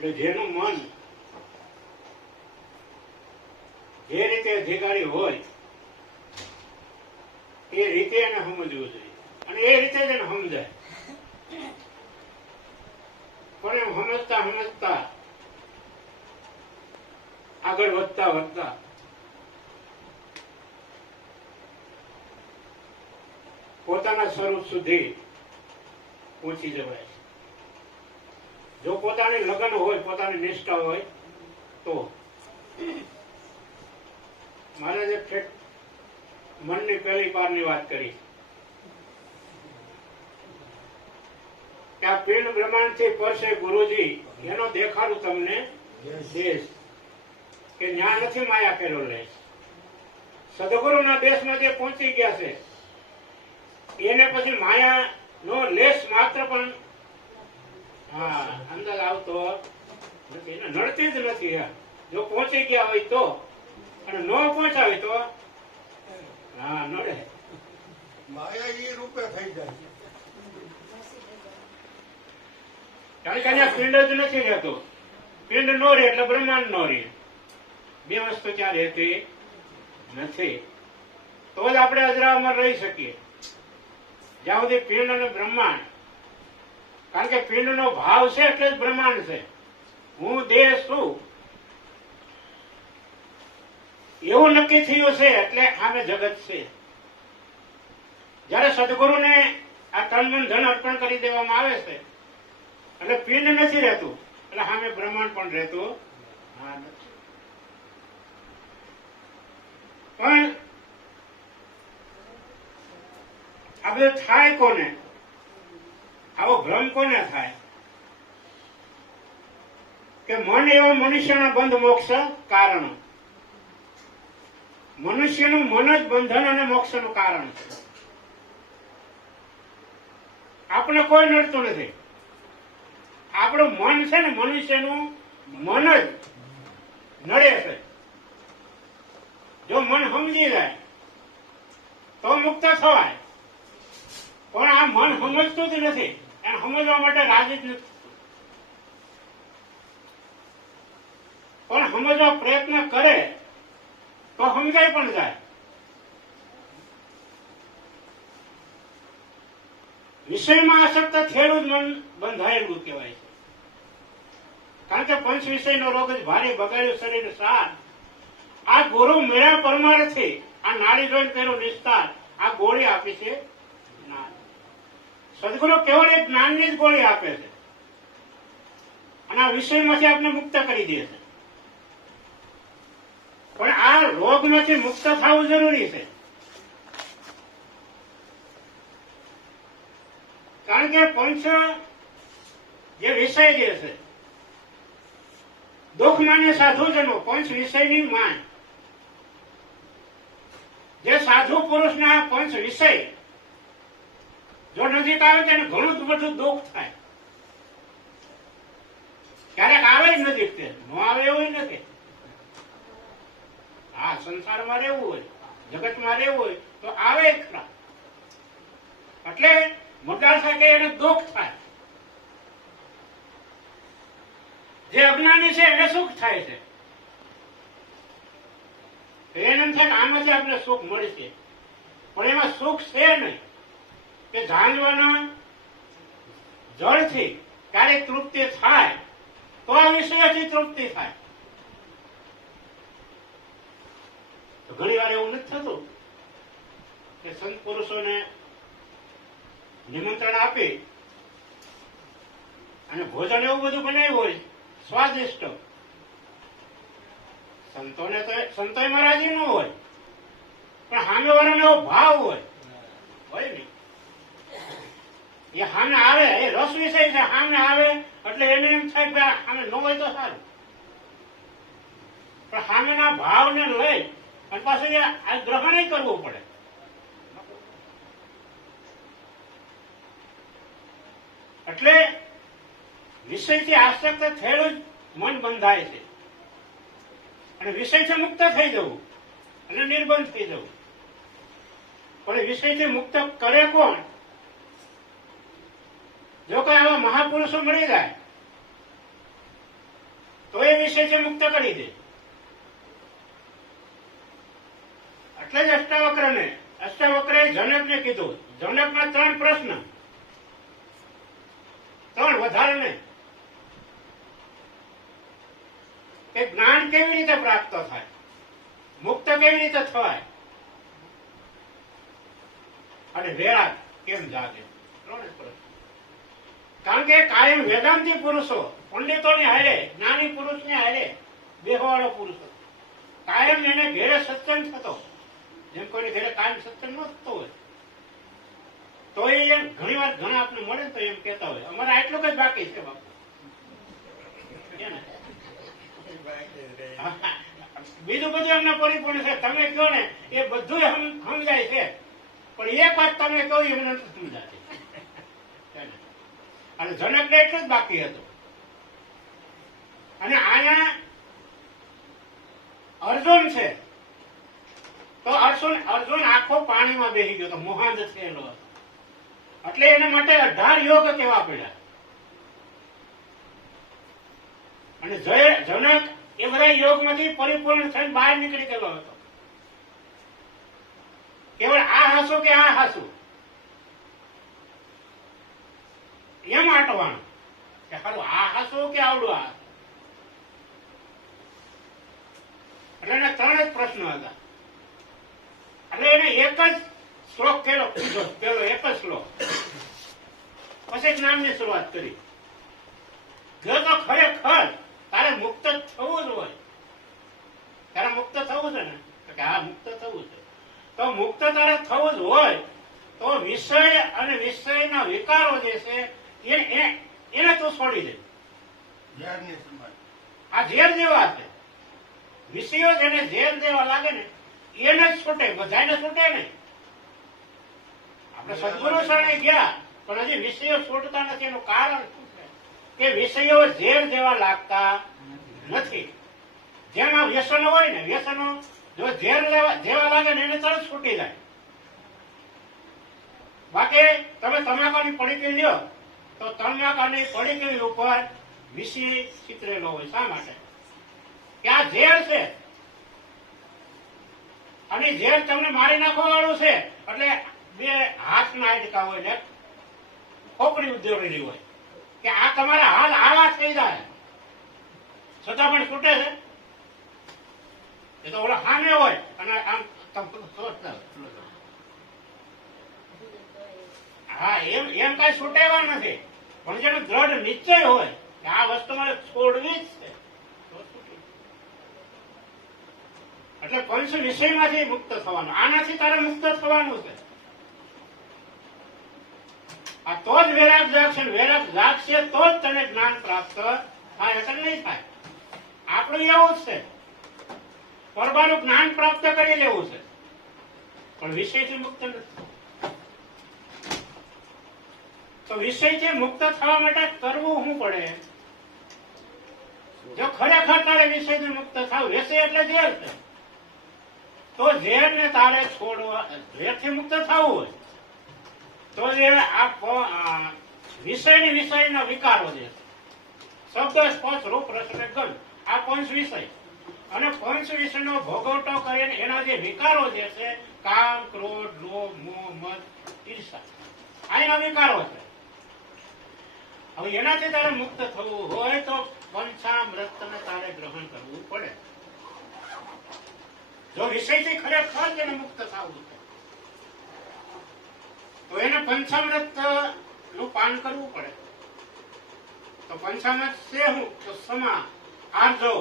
એટલે જેનું મન જે રીતે અધિકારી હોય એ રીતે એને સમજવું જોઈએ અને એ રીતે જ એને સમજાય. પણ એમ સમજતા સમજતા આગળ વધતા વધતા પોતાના સ્વરૂપ સુધી પહોંચી જવાય. જો પોતાની લગન હોય, પોતાની નિષ્ઠા હોય તો. મહારાજે ઠેઠ મનની પહેલી પારની વાત કરી કે આ પિંડ બ્રહ્માંડ થી પર છે ગુરુજી, એનો દેખાડું તમને દેશ કે ન્યા નથી માયા કેલો લેશ. સદગુરુના દેશમાં જે પહોંચી ગયા છે એને પછી માયા નો લેશ માત્ર પણ અંદાજ આવતો નથી, નડતી જ નથી. જો પહોંચી ગયા હોય તો, અને ન પહોંચ્યા હોય તો નડે. માયા એ રૂપે થઈ જાય. કારણ કે અહીંયા પિંડ જ નથી રહેતો. પિંડ નો રહે એટલે બ્રહ્માંડ નો રહે. બે વસ્તુ ત્યાં રહેતી નથી. તો જ આપણે અજરામાં રહી શકીએ. જ્યાં સુધી પિંડ અને બ્રહ્માંડ, કારણ કે પિંડ નો ભાવ છે એટલે જ બ્રહ્માંડ છે. હું દેહ છું એવું નક્કી થયું છે એટલે આમે જગત છે. જયારે સદગુરુને આ તન મન ધન અર્પણ કરી દેવામાં આવે છે એટલે પિંડ નથી રહેતું, એટલે સામે બ્રહ્માંડ પણ રહેતું નથી. પણ આ બધું થાય કોને? આવો ભ્રમ કોને થાય કે મન એવા મનુષ્યના બંધ મોક્ષ કારણ. મનુષ્યનું મન જ બંધન અને મોક્ષનું કારણ છે. આપણે કોઈ નડતું નથી. આપણું મન છે ને, મનુષ્યનું મન જ નડે છે. જો મન સમજી જાય તો મુક્ત થવાય. પણ આ મન સમજતું જ નથી, એને સમજવા માટે રાજી જ નથી. પણ સમજવા પ્રયત્ન કરે તો સમજાય પણ જાય. વિષયમાં આસક્ત થયેલું જ મન બંધાયેલું કહેવાય છે. કારણ કે પંચ વિષયનો રોગ જ ભારે બગાડ્યું શરીર સાર. આ ગુરુ મેળા પરમારથી આ નાડી જોઈને તેનો નિસ્તાર. આ ગોળી આપી છે જ્ઞાન. સદગુરુ કેવળ એક જ્ઞાનની જ ગોળી આપે છે અને આ વિષયમાંથી આપણે મુક્ત કરી દે છે. પણ આ રોગમાંથી મુક્ત થવું જરૂરી છે. કારણ કે પંચ જે વિષય જે છે, દુઃખ માન્ય સાધુજનો પંચ વિષયની માન. જે સાધુ પુરુષને આ પંચ વિષય જો નજીક આવે તો એને ઘણું બધું દુઃખ થાય. ક્યારેક આવે જ નજીક, તે ન આવે એવું નથી. હા, સંસારમાં રહેવું હોય, જગતમાં રહેવું હોય તો આવે ખરા. એટલે મોટા થાય કે એને દુઃખ થાય. જે અજ્ઞાની છે એને સુખ થાય છે. એને એમ થાય કે આમાંથી આપણે સુખ મળશે, પણ એમાં સુખ છે નહીં. કે જાણવાના જળથી ક્યારેક તૃપ્તિ થાય તો આ વિષયથી તૃપ્તિ થાય. ઘણી વાર એવું નથી થતું કે સંત પુરુષોને નિમંત્રણ આપી અને ભોજન એવું બધું બનાવ્યું હોય સ્વાદિષ્ટ, સંતો એમાં રાજી ન હોય, પણ સામે વાળાનો એવો ભાવ હોય ને, એ સામે આવે, એ રસ વિષય છે, સામે આવે એટલે એને એમ થાય કે સામે ન હોય તો સારું. પણ સામેના ભાવને લઈ અને પાછું આ ગ્રહણ કરવું પડે. એટલે વિષયથી આસક્ત થયેલું જ મન બંધાય છે અને વિષયથી મુક્ત થઈ જવું અને નિર્બંધ થઈ જવું. પણ વિષયથી મુક્ત કરે કોણ? જો કઈ આવા મહાપુરુષો મળી જાય તો એ વિષયથી મુક્ત કરી દે. એટલે જ અષ્ટાવક્રએ જનકને કીધું. જનકના 3 પ્રશ્ન, 3 વધારે નહીં, કે જ્ઞાન કેવી રીતે પ્રાપ્ત થાય, મુક્ત કેવી રીતે થવાય અને વેરાગ કેમ જાગે. 3 પ્રશ્ન. કારણ કે કાયમ વેદાંતી પુરુષો, પંડિતોની હારે, જ્ઞાની પુરુષની હારે બેહવાળો પુરુષો, કાયમ એને ઘેરે સત્સંગ થતો, જેમ કોઈને ઘરે કાયમ સત્સંગ ન થતો હોય તો એ ઘણી વાર ઘણા આપણે મળે તો એમ કહેતા હોય અમારે આટલું જ બાકી છે બાપુ. બીજું બધું એમને પરિપૂર્ણ છે. તમે કહો ને એ બધું સમજાય છે, પણ એક વાત તમે કહો એમને નથી સમજાતી. અને જનકને એટલું જ બાકી હતું. અને અહીંયા અર્જુન છે તો અર્જુન આખો પાણીમાં બેસી ગયો તો મોહાંદ થયેલો હતો. એટલે એના માટે 18 યોગ કેવા પડ્યા. અને જનક એ બધા યોગમાંથી પરિપૂર્ણ થઈને બહાર નીકળી ગયેલો હતો. કેવળ આ હાસું કે આ હાસું એમ આટવાનું કે ખરું આ હાસું કે આવડું આ. એટલે એના 3 જ પ્રશ્નો હતા. એટલે એને એક જ શ્લોક કીધો, પેલો એક જ શ્લોક, પછી જ્ઞાનની શરૂઆત કરી. જો તો ખરેખર તારે મુક્ત થવું જ હોય, તારે મુક્ત થવું છે ને, કે હા મુક્ત થવું છે, તો મુક્ત તારે થવું જ હોય તો વિષય અને વિષયના વિકારો જે છે એને તું છોડી દે. આ ઝેર જેવા છે વિષયો, જેને ઝેર જેવા લાગે ને એને જ છૂટે, બધાને છૂટે નહીં. આપણે સદગુરુ શરણે ગયા પણ હજી વિષયો છૂટતા નથી. એનું કારણ શું છે કે વિષયો ઝેર જેવા લાગતા નથી. જેમાં વ્યસનો હોય ને, વ્યસનો જો ઝેર જેવા લાગે ને એને તરત છૂટી જાય. બાકી તમે તમાકાની પડીકી લ્યો તો તમાકાની પડીકી ઉપર વિષય ચિતરેલો હોય. શા માટે? કે આ ઝેર છે અને ઝેર તમને મારી નાખવા વાળું છે. એટલે 2 હાથના આડકા હોય ને ખોપડી ઉદ્યોગેલી હોય કે આ તમારા હાલ આવા થઈ જાય, છતાં પણ છૂટે છે. એ તો ઓલા સામે હોય અને આમ હા એમ કઈ છૂટેવા નથી. પણ જેનો દ્રઢ નિશ્ચય હોય કે આ વસ્તુ મારે છોડવી જ છે, એટલે પંચ વિષયમાંથી મુક્ત થવાનું. આનાથી તારે મુક્ત થવાનું છે. આ તો જ વૈરાગ જાગશે. વૈરાગ જાગશે તો જ તને જ્ઞાન પ્રાપ્ત થાય, એટલે નહીં થાય. આપણું એવું જ છે, પરબાનું જ્ઞાન પ્રાપ્ત કરી લેવું છે પણ વિષયથી મુક્ત નથી. તો વિષયથી મુક્ત થવા માટે કરવું શું પડે? જો ખરેખર તારે વિષયથી મુક્ત થાવ, વિષય એટલે ઝેર છે, તો ઝેર ને તારે છોડવા, ઝેરથી મુક્ત થવું હોય તો જે આ વિષયના વિકારો છે, શબ્દ સ્પર્શ રૂપ રસ અને ગંધ, આ 5 વિષય અને 5 વિષયનો ભોગવટો કરીને એના જે વિકારો જે છે, કામ, ક્રોધ, લોભ, મોહ, મદ, ઈર્ષા, આ એના વિકારો છે. હવે એનાથી તારે મુક્ત થવું હોય તો પંચામૃતને તારે ગ્રહણ કરવું પડે. જો વિષયથી ખરેખર તેને મુક્ત થવું છે તો એને પંચામૃત નું પાન કરવું પડે. તો પંચામૃત છે શું? તો ક્ષમા, આર્જવ,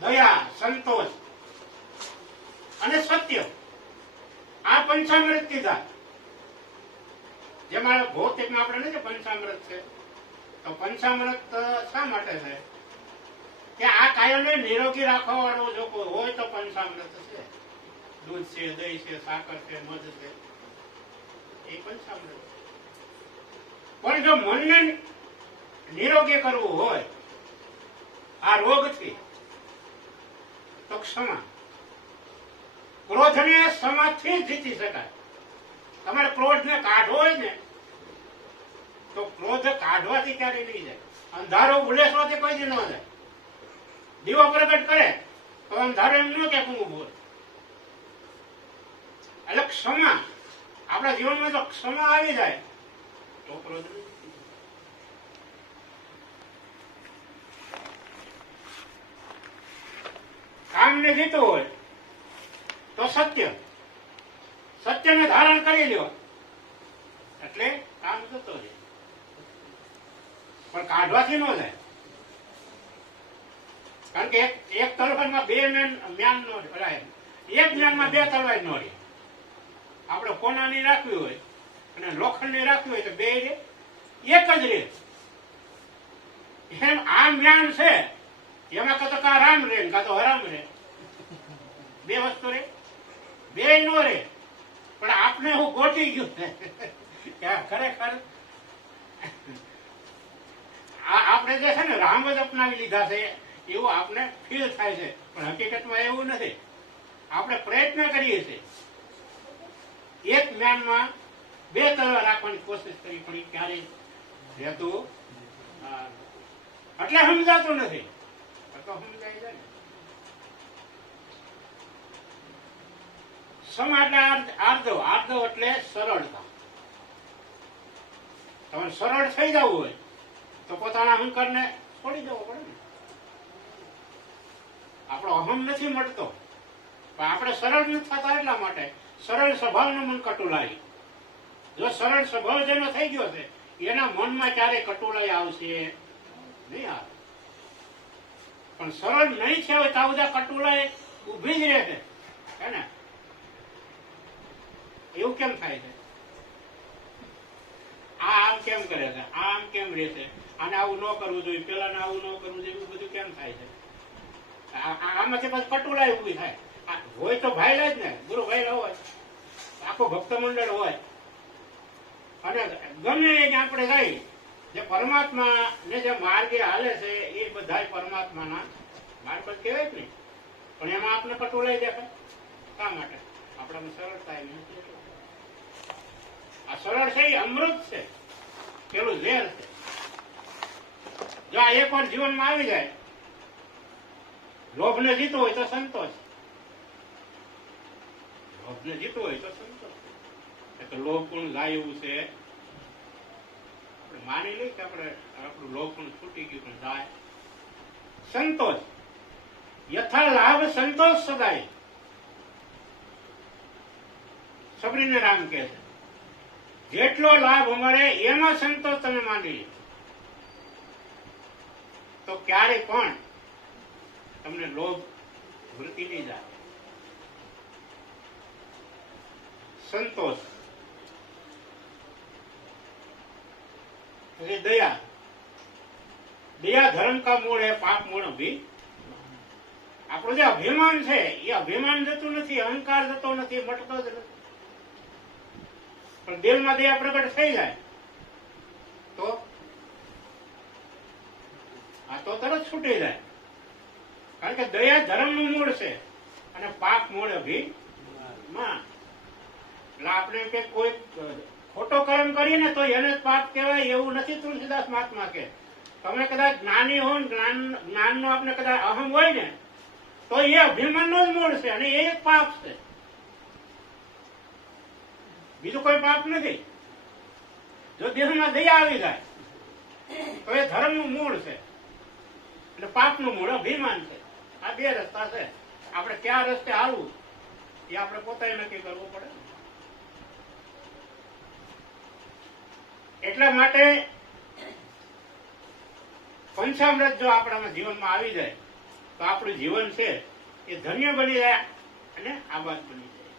દયા, સંતોષ અને સત્ય. આ પંચામૃત કીધા. જેમાં ભૌતિકમાં આપણે નથી પંચામૃત છે, તો પંચામૃત શા માટે છે? કે આ કાયમને નિરોગી રાખવા વાળો જો કોઈ હોય તો પંચામૃત છે. દૂધ છે, દહીં છે, સાકર છે, મધ છે, એ પંચામૃત. પણ જો મનને નિરોગી કરવું હોય આ રોગથી તો ક્ષમા. ક્રોધને ક્ષમાથી જ જીતી શકાય. તમારે ક્રોધને કાઢવો હોય ને તો ક્રોધ કાઢવાથી ક્યારે નહીં જાય. અંધારો ઉલેસવાથી કોઈ દી ન જાય. દીવો પ્રગટ કરે તો આમ ધારો એમ ન કે હું બોલ. એટલે ક્ષમા આપણા જીવનમાં જો ક્ષમા આવી જાય તો ક્રોધ નહીં. કામને જીતવું હોય તો સત્યને ધારણ કરી લ્યો એટલે કામ જતો રહે. પણ કાઢવાથી ન જાય. કારણ કે એક તલવારમાં બે જ્ઞાન નો રહે, એક જ્ઞાનમાં બે તલવાર નો રહે. આપણે કોનાની રાખવી હોય અને લોખંડની રાખવી હોય તો બે રે એક જ રે. એમ આ જ્ઞાન છે એમાં કાં તો કા રામ રે કાં તો હરામ રે, બે વસ્તુ રે, બે નો રે. પણ આપને હું ગોઠી ગયું ખરેખર આપણે જે છે ને રામ જ અપનાવી લીધા છે એવું આપણે ફીલ થાય છે, પણ હકીકતમાં એવું નથી. આપણે પ્રયત્ન કરીએ છીએ એક જ્ઞાનમાં બે તલવાર રાખવાની કોશિશ કરી પણ એ ક્યારેય રહેતું એટલે સમજાતું નથી. તો સમજાય જાય ને. સમા એટલે આર્ધવ. આર્ધવ એટલે સરળતા. તમારે સરળ થઈ જવું હોય તો પોતાના અહંકારને છોડી દેવો પડે ને. આપણો અહમ નથી મળતો પણ આપણે સરળ નથી થતા એટલા માટે સરળ સ્વભાવનું મન કટુલાય. જો સરળ સ્વભાવ જેનો થઈ ગયો છે એના મનમાં ક્યારે કટુલાય આવશે નહીં આવે. પણ સરળ નહીં છે હોય તો આ બધા કટુલાય ઉભી જ રહેશે હે ને. એવું કેમ થાય છે? આ આમ કેમ કરે છે, આ આમ કેમ રહેશે, આને આવું ન કરવું જોઈએ, પેલાને આવું ન કરવું જોઈએ, એવું બધું કેમ થાય છે? આમાંથી પછી કટુલાય ઉભી થાય. હોય તો ભાઈલા જ ને, ગુરુ ભાઈલા હોય, આખો ભક્ત મંડળ હોય અને ગમે ત્યાં આપણે જઈએ જે પરમાત્મા ને જે માર્ગે હાલે છે એ બધા પરમાત્માના માર્ગ જ કહેવાય જ નહીં. પણ એમાં આપણે કટુલાય દેખાય. શા માટે? આપણામાં સરળતા એવી નથી. આ સરળ છે એ અમૃત છે, પેલું ઝેર છે. જો આ એક વાર જીવનમાં આવી જાય, લોભને જીતવો હોય તો સંતોષ. લોભને જીતવો હોય તો સંતોષ. તો લોભ પણ જાય એવું છે. આપણે માની લઈએ કે આપણું લોભ પણ છૂટી ગયું પણ જાય. સંતોષ યથા લાભ સંતોષ સદાય. સબરીને રામ કહે છે જેટલો લાભ મળે એમાં સંતોષ તમે માની લો તો ક્યારે પણ તમને લોભ વૃત્તિ નહીં જાય. સંતોષ એટલે દયા. દયા ધર્મ કા મૂળ હે, પાપ મૂળ અભી. આપણું જે અભિમાન છે એ અભિમાન જતું નથી, અહંકાર જતો નથી, મટતો જ નથી. પણ દિલમાં દયા પ્રગટ થઈ જાય તો આ તો તરત છૂટી જાય. કારણ કે દયા ધર્મનું મૂળ છે અને પાપ મૂળ અભિમાન. એટલે આપણે કે કોઈ ખોટો કર્મ કરીએ ને તો એને જ પાપ કહેવાય એવું નથી. તુલસીદાસ મહાત્મા કે તમે કદાચ જ્ઞાની હો, જ્ઞાનનો આપણે કદાચ અહમ હોય ને તો એ અભિમાનનો જ મૂળ છે અને એ જ પાપ છે, બીજું કોઈ પાપ નથી. જો દેહમાં દયા આવી જાય તો એ ધર્મનું મૂળ છે એટલે પાપનું મૂળ અભિમાન છે. આ બે રસ્તા છે. આપણે કયા રસ્તે હાલવું એ આપણે પોતે નક્કી કરવું પડે. એટલા માટે પંચામૃત જો આપણામાં જીવનમાં આવી જાય તો આપણું જીવન છે એ ધન્ય બની જાય અને આબાદ બની જાય.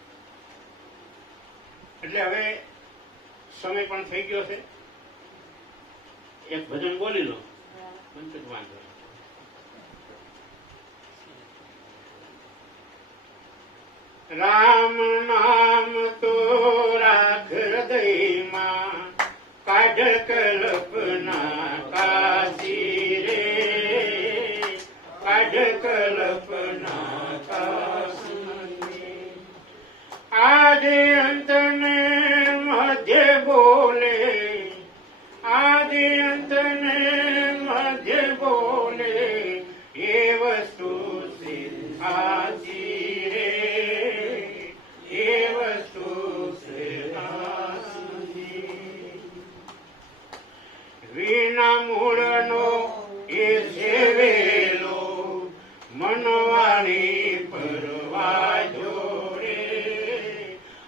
એટલે હવે સમય પણ થઈ ગયો છે. એક ભજન બોલી લો, વાંધો. રામ નામ તો રાખ હૃદયમાં, કાઢ કલ્પના કાશી રે, કાઢ કલ્પના કાશી. આદિ અંતને મધ્ય બોલે, આદિ અંતને મધ્ય બોલે, એ વસ્તુ વિના મૂળનો એ સેવેલો મનવાણી પરવા જોડે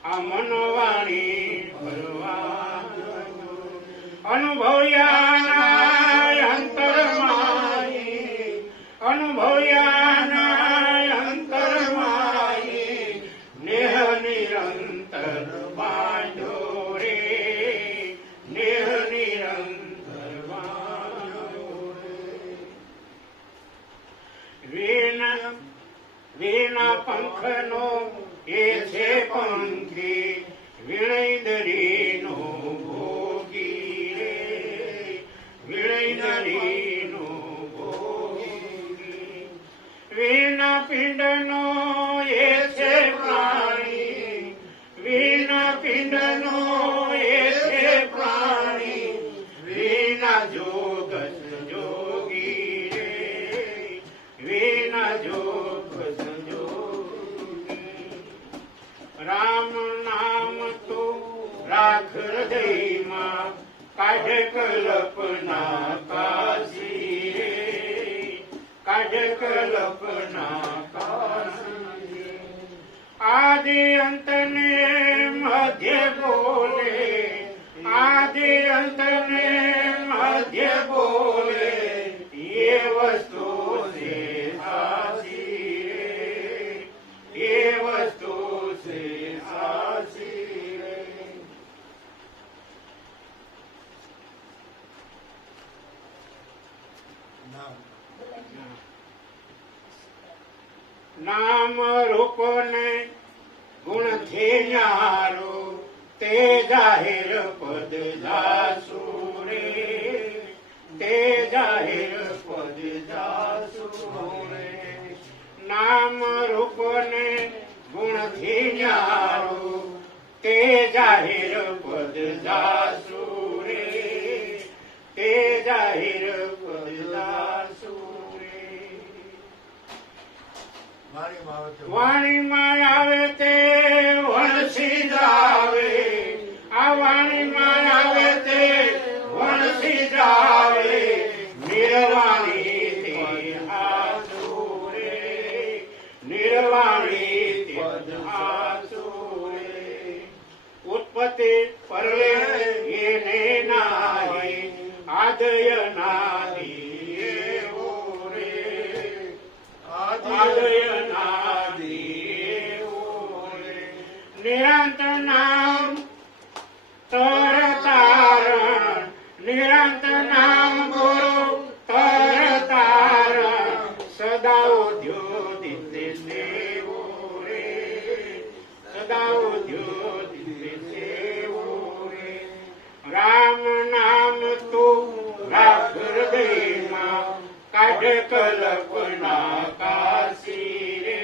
આ મનવાણી પરવા અનુભવ્યાના અંતરમાયે અનુભવ્યાના અંતરમાયે નેહ નિરંતર બાંધો રે નેહ નિરંતર બાંધો વીણા વીણા પંખનો એ છે પંખી વિણૈંદરીનો ભોગી રે વિણૈંદરીનો ભોગી વીણા પિંડનો એ છે પ્રાણી વીણા પિંડનો એ છે પ્રાણી વીણા જોગ સંજોગી રે વીણા જોગ સંજોગી રામ નામ તો રાખ હૃદયમાં કાઢ કલ્પના કાશી રે કાઢ કલ્પના કાશી આદિ અંતને મધ્ય બોલે આદિ અંતને મધ્ય બોલે એ વસ્તુ છે સાચી રે એ વસ્તુ છે સાચી રે નામ રૂપને ગુણથી ન્યારો તે જાહેર પદ જાસુ રે તે જાહેર પદ જાસુ રે નામ રૂપને ગુણથી ન્યારો તે જાહેર પદ જાસુ રે તે જાહેર પદ જાસુ વાણીમાં આવે તે વણસી જાવે આ વાણીમાં આવે તે વણસી જાવે નિર્વાણી તે હાસુ રે નિર્વાણી તે હાસુ રે ઉત્પત્તિ પરલે એને નાહી આદય નાદી એવો રે આદય નિરંત નામ તર તારણ નિરંત નામ ગુરુ તર તારણ સદા ઉદ્યોદિત દેવો રે સદા ઉદ્યોદિત દેવો રે રામ નામ તું રાખ હૃદયમાં કાઢ કલ્પના કાશી રે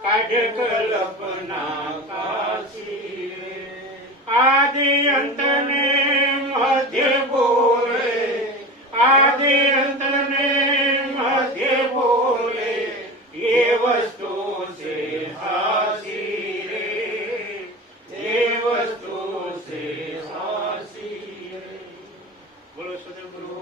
કાઢ કલ્પના કાશી રે આદિ અંતને મધ્ય બોલે આદિ અંતને મધ્ય બોલે એ વસ્તુ છે સાચી રે એ વસ્તુ છે સાચી રે બોલો સદગુરુ